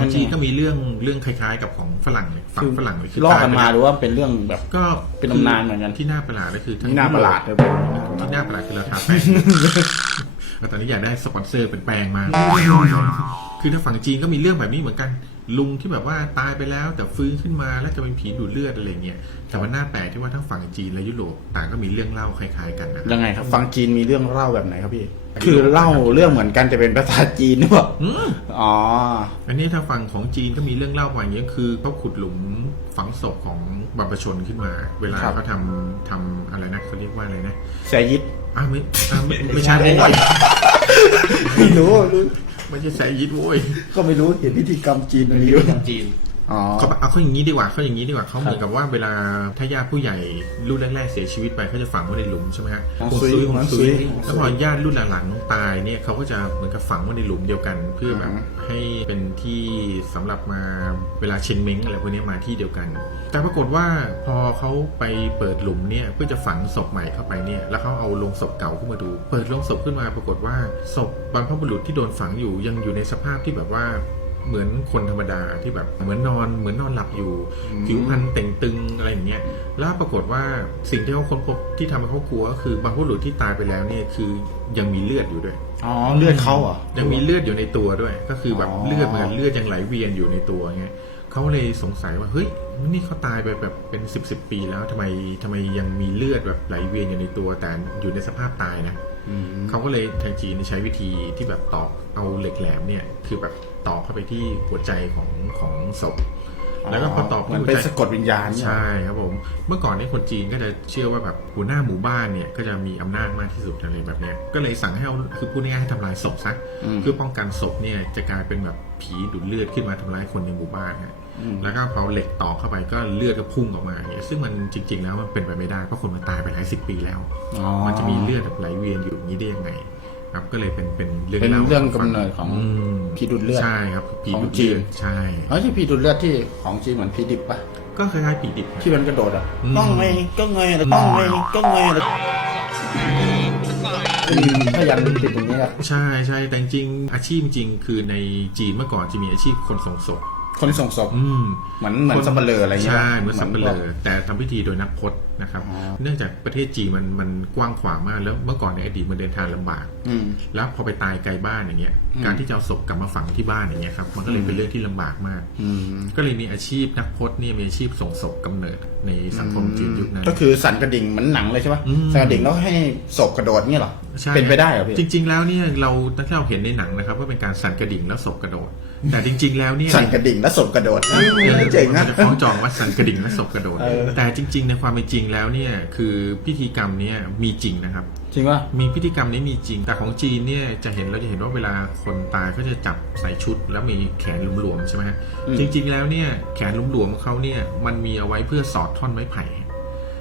ฝั่งจีนก็มีเรื่องเรื่องคล้ายๆ กับของฝรั่งเลยฝั่งฝรั่งเลยลอกกันตยไปมาแล้วหรือว่าเป็นเรื่องแบบก็เป็นตำนานเหมือนกันที่น่าประหลาดก็คือทั้งนี่น่าประหลาดยุเลยโรปที่น่าประหลาดคือเราทาแป้ง แล้วตอนนี้อยากได้สปอนเซอร์เป็นแปลงมา คือถ้าฝั่งจีนก็มีเรื่องแบบนี้เหมือนกัน ลุงที่แบบว่าตายไปแล้วแต่ฟื้นขึ้นมาแล้วจะเป็นผีดูดเลือดอะไรเงี้ย แต่ว่าน่าแปลกที่ว่าทั้งฝั่งจีนและยุโรปต่างก็มีเรื่องเล่าคล้ายๆกันนะยังไงครับฟังจีนมีเรื่องเล่าแบบไหนครับพี่ คือเล่าเรื่องเหมือนกันแต่เป็นภาษาจีนหรือเปล่าอืมอ๋อ อันนี้ถ้าฝั่งของจีนก็มีเรื่องเล่าว่าอย่างนี้ยคือเขาขุดหลุมฝังศพของบรรพชนขึ้นมา เวลาครับ เขาทำทำอะไรนะเขาเรียกว่าอะไรนะ แซยิดอ้าวไม่อ้าวไม่ไม่ใช่ไม่โว้ย ไม่รู้รู้ ไม่ใช่แสยิดโว้ย ก็ไม่รู้เห็นพิธีกรรมจีนมันมีด้วยจีนอ๋อ เขาเอาเขาอย่างนี้ดีกว่าเขาอย่างนี้ดีกว่าเขาเหมือนกับว่าเวลาถ้าญาติผู้ใหญ่รุ่นแรกๆเสียชีวิตไปเขาจะฝังไว้ในหลุมใช่ไหมฮะของฮวงซุยซุยขฮองวงซุซุยยแล้วพอญาติรุ่นหลังๆตายเนี่ยเขาก็จะเหมือนกับฝังไว้ในหลุมเดียวกัน เพื่อแบบอือฮึให้เป็นที่สำหรับมาเวลาเชงเม้งอะไรพวกนี้มาที่เดียวกัน แต่ปรากฏว่าพอเขาไปเปิดหลุมเนี่ยเพื่อจะฝังศพใหม่เข้าไปเนี่ยแล้วเขาเอาโลงศพเก่าขึ้นมาดู เปิดโลงศพขึ้นมาปรากฏว่าศพบรรพบุรุษที่โดนฝังอยู่ยังอยู่ในสภาพที่แบบว่า เหมือนคนธรรมดาที่แบบเหมือนนอนเหมือนนอนหลับอยู่ ผิวพรรณเต่งตึงอะไรอย่างเงี้ยแล้วปรากฏว่าสิ่งที่เขาค้นพบที่ทำให้เขากลัวก็คือบางผู้หลุษที่ตายไปแล้วเนี่ยคือยังมีเลือดอยู่ด้วยอ๋อเลือดเขาเหรอะยังมีเลือดอยู่ในตัวด้วย ก็คือแบบอ๋อเลือดเหมือนเลือดยังไหลเวียนอยู่ในตัวเงี้ยเขาเลยสงสัยว่าเฮ้ยนี่เขาตายไปแบบเป็นสิบสิบปีแล้วทำไมทำไมยังมีเลือดแบบไหลเวียนอยู่ในตัวแต่อยู่ในสภาพตายนะ เขาก็เลยทางจีนใช้วิธีที่แบบตอกเอาเหล็กแหลมเนี่ย คือแบบตอกเข้าไปที่หัวใจของของศพแล้วก็พอตอกเหมือนที่หัวเป็นใจสะกดวิญญาณเนี่ยใช่ครับผม เมื่อก่อนเนี่ยคนจีนก็จะเชื่อว่าแบบหัวหน้าหมู่บ้านเนี่ยก็จะมีอำนาจมากที่สุดอะไรแบบเนี้ยก็เลยสั่งให้เอาคือพูดง่ายๆให้ทำลายศพซะอืมเพื่อป้องกันศพเนี่ยจะกลายเป็นแบบผีดูดเลือดขึ้นมาทำร้ายคนในหมู่บ้านฮะ แล้วก็พอเหล็กตอกเข้าไปก็เลือดก็พุ่งออกมาอย่างเงี้ยซึ่งมันจริง ๆ แล้วมันเป็นไปไม่ได้เพราะคนมันตายไปหลายสิบปีแล้วอ๋อมันจะมีเลือดแบบไหลเวียนอยู่อย่างนี้ได้ยังไงครับก็เลยเป็นเป็นเรื่องเป็นล่าเรื่องกำเนิดของมผีดูดเลือดใช่ครับผีของดูดจีเลืนอดใช่เอ้ยที่ผีดูดเลือดที่ของจีนเหมือนผีดิบปะก็คล้ายๆผีดิบนะที่มันกระโดดอะอืมต้องไงก็ไงแล้วต้องไงก็ไงแล้วพยันติดตรงนี้อะใช่ใช่แต่จริงๆอาชีพจริงคือในจีนเมื่อก่อนจะมีอาชีพคนส่งศพ คนส่งศพอืม เหมือนเหมือนสับเปลืออะไรเงี้ยใช่เหมือนสับเปลือแต่ทำพิธีโดยนักพจน์นะครับอ๋อเนื่องจากประเทศจีนมันมันกว้างขวางมากแล้วเมื่อก่อนในอดีตมันเดินทางลำบาก อืม แล้วพอไปตายไกลบ้านอย่างเงี้ย อืม การที่จะเอาศพกลับมาฝังที่บ้านอย่างเงี้ยครับมันก็เลยเป็นเรื่องที่ลำบากมาก อืมก็เลยมีอาชีพนักพจน์เนี่ยมีอาชีพส่งศพกำเนิดในสังคมจีนยุคนั้น ก็คือสันกระดิ่งเหมือนหนังเลยใช่ปะอืม สันกระดิ่งแล้วให้ศพกระโดดเนี่ยเหรอใช่เป็นไปได้เหรอพี่ จริง ๆ แล้วเนี่ยเราตั้งแต่เราเห็นในหนังนะครับว่าเป็นการสั่นกระดิ่งแล้วศพกระโดด แต่จริง ๆ แล้วเนี่ยสันกระดิ่งแล้วศพกระโดดเจ๋งมันะนจะคล้องจองว่าสั่นกระดิ่งและศพกระโดดเออแต่จริง ๆ ในความเป็นจริงแล้วเนี่ยคือพิธีกรรมเนี่ยมีจริงนะครับ จริงว่ามีพิธีกรรมนี้มีจริง แต่ของจีนเนี่ยจะเห็นเราจะเห็นว่าเวลาคนตายก็จะจับใส่ชุด แล้วมีแขนหลวมๆใช่ไหมฮะอืมจริง ๆ แล้วเนี่ยแขนหลวมๆของเขาเนี่ยมันมีเอาไว้เพื่อสอดท่อนไม้ไผ่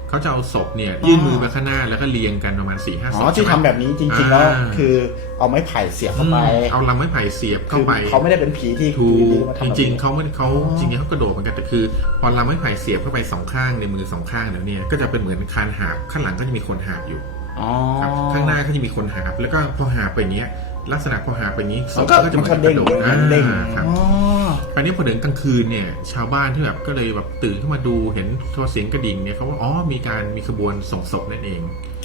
เขาจะเอาศพเนี่ยยื่นมือไปข้างหน้าแล้วก็เรียงกันประมาณสี่ห้าศอ๋พอที่ใช่ไหมทำแบบนี้จริงๆแล้วอ่าคือเอาไม้ไผ่เสียบเข้าไปอืมเอาลำไม้ไผ่เสียบเข้าไปคือเขาไม่ได้เป็นผีที่ถูกมาจทำแบบริงนี้ๆเขาไม่เขาอ๋อจริงๆเขากระโดดเหมือนกันแต่คือ พอลำไม้ไผ่เสียบเข้าไปสองข้างในมือสองข้างแล้วเนี่ยก็จะเป็นเหมือนคานหาบข้างหลังก็จะมีคนหาบอยู่อ๋อครับข้างหน้าก็จะมีคนหาบแล้วก็พอหาบไปเนี้ยลักษณะพอหาบไปนี้ศมันพก็ก็จะมันก็กเด้ระงโดดมันเด้งอ่าครับอ๋อ คราวนี้พอถึงกลางคืนเนี่ย ชาวบ้านที่แบบก็เลยแบบตื่นขึ้นมาดูเห็นโทรเสียงกระดิ่งเนี่ยเขาว่าอ๋อมีการมีขบวนส่งศพนั่นเอง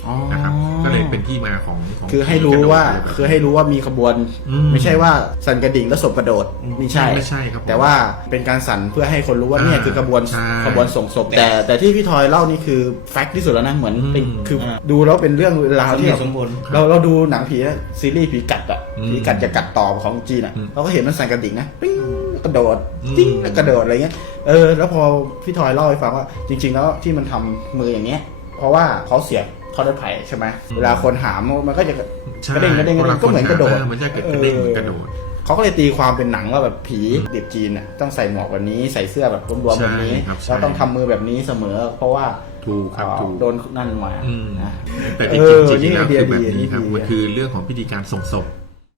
อ๋อนะครับก็เลยเป็นที่มาของของคือให้รู้ว่ากะโดดคือให้รู้ว่ามีขบวนอืมไม่ใช่ว่าสั่นกระดิ่งแล้วศพกระโดดไม่ใช่ไม่ใช่ครับผมแต่ว่าเป็นการสั่นเพื่อให้คนรู้ว่าอ่าเนี่ยคือขบวนใช่ขบวนส่งศพแต่ แต่ที่พี่ทอยเล่านี่คือแฟกต์ที่สุดแล้วนะเหมือนเป็นอืมคือดูแล้วเป็นเรื่องราวที่สมบูรณ์เราเราดูหนังผีนะซีรีส์ผีกัดอะอืมผีกัดจะกัดต่อของจีนอะอืมเราก็เห็นมันสั่นกระดิ่งนะปิ้งแล้ว กระโดดอืมติ้งแล้วกระโดดอะไรเงี้ยเออแล้วพอพี่ทอยเล่าให้ฟังว่าจริง ๆ แล้วที่มันทำมืออย่างเงี้ย เพราะว่าเขาเสียบท่อนไม้ไผ่ใช่ไหมเวลาคนหามมันก็จะใช่กระเด้งกระเด้งกระเด้งก็เหมือนกระโดดเมันจะเกิดกระเด้งเหมือนกระโดดเขาก็เลยตีความเป็นหนังว่าแบบผีเด็กจีนน่ะต้องใส่หมวกแบบนี้ใส่เสื้อแบบรวมๆแบบนี้ใช่ครับใช่แล้วต้องทำมือแบบนี้เสมอ เพราะว่าถูกครับเอ่อถูกโดนนั่นมาอืมนะแต่จเอริงอๆจริงๆแล้วนี่คือแบบไอเดียดีนี้ครับนี่มันดีคือเรื่องของพิธีการส่งศพ